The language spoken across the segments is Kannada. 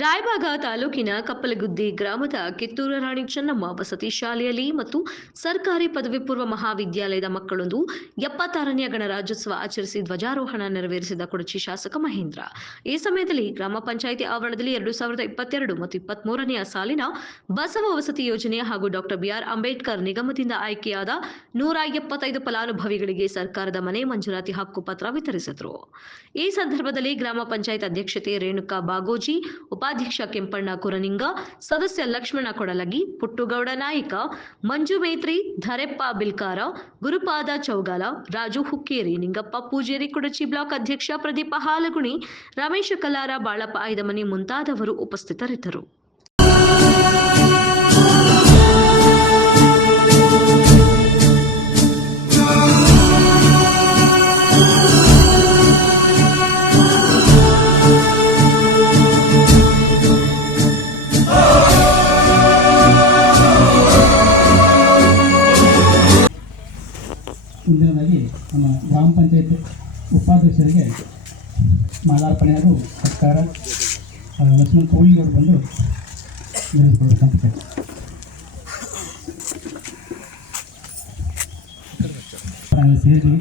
ರಾಯಬಾಗ ತಾಲೂಕಿನ ಕಪ್ಪಲಗುದ್ದಿ ಗ್ರಾಮದ ಕಿತ್ತೂರು ರಾಣಿ ಚೆನ್ನಮ್ಮ ವಸತಿ ಶಾಲೆಯಲ್ಲಿ ಮತ್ತು ಸರ್ಕಾರಿ ಪದವಿ ಪೂರ್ವ ಮಹಾವಿದ್ಯಾಲಯದ ಮಕ್ಕಳೊಂದು 76ನೇ ಗಣರಾಜ್ಯೋತ್ಸವ ಆಚರಿಸಿ ಧ್ವಜಾರೋಹಣ ನೆರವೇರಿಸಿದ ಕುಡಚಿ ಶಾಸಕ ಮಹೇಂದ್ರ. ಈ ಸಮಯದಲ್ಲಿ ಗ್ರಾಮ ಪಂಚಾಯಿತಿ ಆವರಣದಲ್ಲಿ 2022 ಮತ್ತು 23ನೇ ಸಾಲಿನ ಬಸವ ವಸತಿ ಯೋಜನೆ ಹಾಗೂ ಡಾಕ್ಟರ್ ಬಿಆರ್ ಅಂಬೇಡ್ಕರ್ ನಿಗಮದಿಂದ ಆಯ್ಕೆಯಾದ 175 ಫಲಾನುಭವಿಗಳಿಗೆ ಸರ್ಕಾರದ ಮನೆ ಮಂಜೂರಾತಿ ಹಕ್ಕು ಪತ್ರ ವಿತರಿಸಿದರು. ಈ ಸಂದರ್ಭದಲ್ಲಿ ಗ್ರಾಮ ಪಂಚಾಯತ್ ಅಧ್ಯಕ್ಷತೆ ರೇಣುಕಾ ಬಾಗೋಜಿ, ಉಪಾಧ್ಯಕ್ಷ ಕೆಂಪಣ್ಣ ಕುರನಿಂಗ, ಸದಸ್ಯ ಲಕ್ಷ್ಮಣ ಕೊಡಲಗಿ, ಪುಟ್ಟುಗೌಡ ನಾಯಿಕ, ಮಂಜು ಮೇತ್ರಿ, ಧರೆಪ್ಪ ಬಿಲ್ಕಾರ, ಗುರುಪಾದ ಚೌಗಾಲ, ರಾಜು ಹುಕ್ಕೇರಿ, ನಿಂಗಪ್ಪ ಪೂಜೇರಿ, ಕುಡಚಿ ಬ್ಲಾಕ್ ಅಧ್ಯಕ್ಷ ಪ್ರದೀಪ ಹಾಲಗುಣಿ, ರಮೇಶ ಕಲ್ಲಾರ, ಬಾಳಪ್ಪ ಐದಮನಿ ಮುಂತಾದವರು ಉಪಸ್ಥಿತರಿದ್ದರು. ಮುಂದಿನದಾಗಿ ನಮ್ಮ ಗ್ರಾಮ ಪಂಚಾಯತ್ ಉಪಾಧ್ಯಕ್ಷರಿಗೆ ಮಾಲಾರ್ಪಣೆ ಹಾಗೂ ಸರ್ಕಾರ ಲಕ್ಷ್ಮಣ ಕೋಳಿಯವರು ಬಂದು ನಡೆಸಿಕೊಡಬೇಕಂತ ಸೇರಿ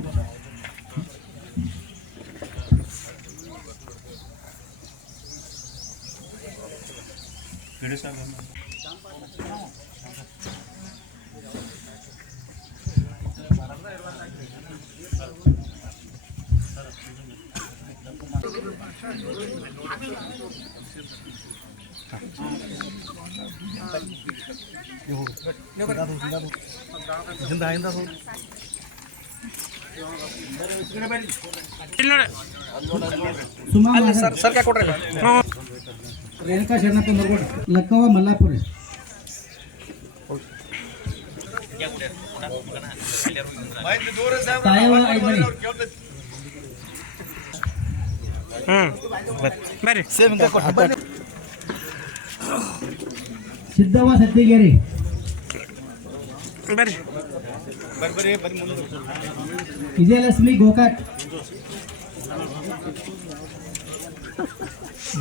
ರೇಣುಕಾ ಶರಣಪ್ಪ ಮರಗೋಡ್, ಲಕ್ಕವ್ವ ಮಲ್ಲಾಪುರ, ತಾಯವ್ವ ಐದಮನಿ, ಸಿದ್ದವ್ವ ಸತ್ತಿಗೇರಿ, ವಿಜಯಲಕ್ಷ್ಮಿ ಗೋಕಾಕ್,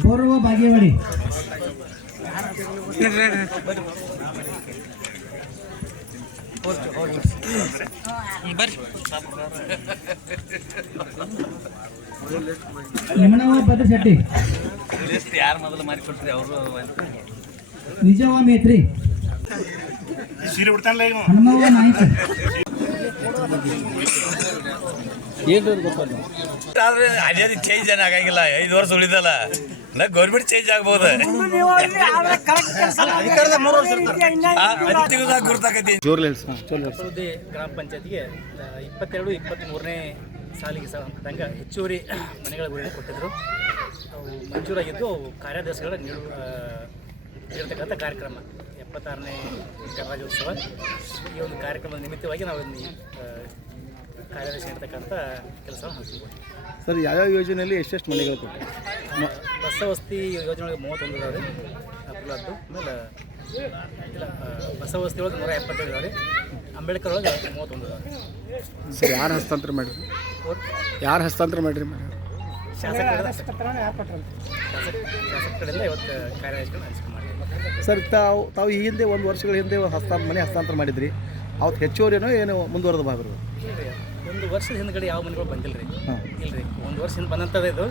ಬೋರವ್ವ ಬಾಗೇವಾಡಿ, ಯಮನವ್ವ ಭದ್ರಶೆಟ್ಟಿ, ನಿಜವ್ವ ಮೇತ್ರಿ, ಹನುಮವ್ವ ನಾಯ್ಕ. ಅದೇ ಚೇಂಜ್ ಏನು ಆಗಂಗಿಲ್ಲ. 5 ವರ್ಷ ಉಳಿದಲ್ಲ, ಗೌರ್ಮೆಂಟ್ ಚೇಂಜ್ ಆಗ್ಬೋದು. ಗ್ರಾಮ ಪಂಚಾಯತ್ಗೆ 22-23ನೇ ಸಾಲಿಗೆ ಸಂಬಂಧಪಟ್ಟಂಗೆ ಹೆಚ್ಚುವರಿ ಮನೆಗಳ ಗುರಿ ಕೊಟ್ಟಿದ್ದರು. ಅವು ಮಂಜೂರಾಗಿದ್ದು ಕಾರ್ಯಾದೇಶಗಳ ನೀಡತಕ್ಕಂಥ ಕಾರ್ಯಕ್ರಮ 76ನೇ ಗಣರಾಜ್ಯೋತ್ಸವ. ಈ ಒಂದು ಕಾರ್ಯಕ್ರಮದ ನಿಮಿತ್ತವಾಗಿ ನಾವು ಕಾರ್ಯಾದೇಶ ನೀಡತಕ್ಕಂಥ ಕೆಲಸವನ್ನು ಹಮ್ಮಿಕೊಂಡಿದ್ದೀವಿ. ಸರ್, ಯಾವ್ಯಾವ ಯೋಜನೆಯಲ್ಲಿ ಎಷ್ಟೆಷ್ಟು ಮನೆಗಳು ಕೊಟ್ಟು? ಬಸ ವಸತಿ ಯೋಜನೆ ಒಳಗೆ 31 ಇದಾವೆ ರೀ ಅಪ್ಲದ್ದು. ಆಮೇಲೆ ಇಲ್ಲ, ಬಸ ವಸತಿ ಒಳಗೆ 175 ಇದಾವೆ ರೀ. ಅಂಬೇಡ್ಕರ್ ಒಳಗೆ 31 ಇದಾವೆ. ಸರ್, ಯಾರು ಹಸ್ತಾಂತರ ಮಾಡಿರಿ? ಯಾರು ಹಸ್ತಾಂತರ ಮಾಡಿರಿ? ಶಾಸಕರಿಂದ ಇವತ್ತು ಕಾರ್ಯಾದೇಶಗಳನ್ನ ಹಂಚಿಕೆ ಮಾಡಿದ್ದೀವಿ. ಸರ್, ತಾವು ಈ ಹಿಂದೆ 1 ವರ್ಷಗಳ ಹಿಂದೆ ಮನೆ ಹಸ್ತಾಂತರ ಮಾಡಿದ್ರಿ. ಅವತ್ತು ಹೆಚ್ಚುವರಿನೋ ಏನು ಮುಂದುವರೆದ ಭಾಗರು? ಒಂದು ವರ್ಷದ ಹಿಂದ್ಗಡೆ ಯಾವ ಮನೆಗಳು ಬಂದಿಲ್ಲ ರೀ. ಇಲ್ರಿ, 1 ವರ್ಷ ಹಿಂದೆ ಬಂದಂಥದ್ದು. ಇದು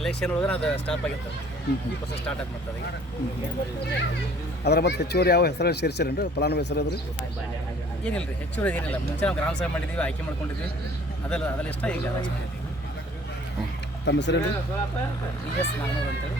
ಎಲೆಕ್ಷನ್ ಒಳಗೆ ಅದು ಸ್ಟಾಪ್ ಆಗಿತ್ತು. ಈ ವರ್ಷ ಸ್ಟಾರ್ಟ್ ಆಗಿ ಮಾಡ್ತದೆ. ಅದರ ಮತ್ತೆ ಹೆಚ್ಚುವರಿ ಯಾವ ಹೆಸರನ್ನು ಸೇರಿಸಿರೇನು? ಫಲಾನುಭವಿ ಹೆಸರು ಅದು ಏನಿಲ್ಲ ರೀ, ಹೆಚ್ಚುವರಿ ಏನಿಲ್ಲ. ಮುಂಚೆ ನಾವು ಗ್ರಾಮ ಸಭೆ ಮಾಡಿದ್ದೀವಿ, ಆಯ್ಕೆ ಮಾಡ್ಕೊಂಡಿದ್ವಿ. ಅದೆಲ್ಲ ಇಷ್ಟ ಈಗ ತಮ್ಮ ಹೆಸರು PS ನಾಗನೂರು ಅಂತೇಳಿ.